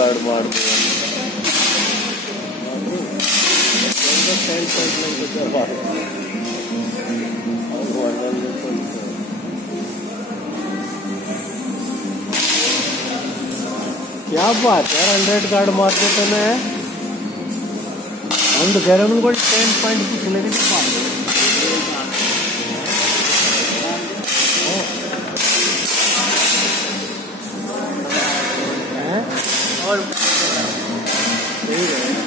Card मार दिया। क्या बात है, 100 कार्ड मार देते ना। हम तो कह रहे हैं उनको 10 पॉइंट पूछने के लिए। और ठीक है।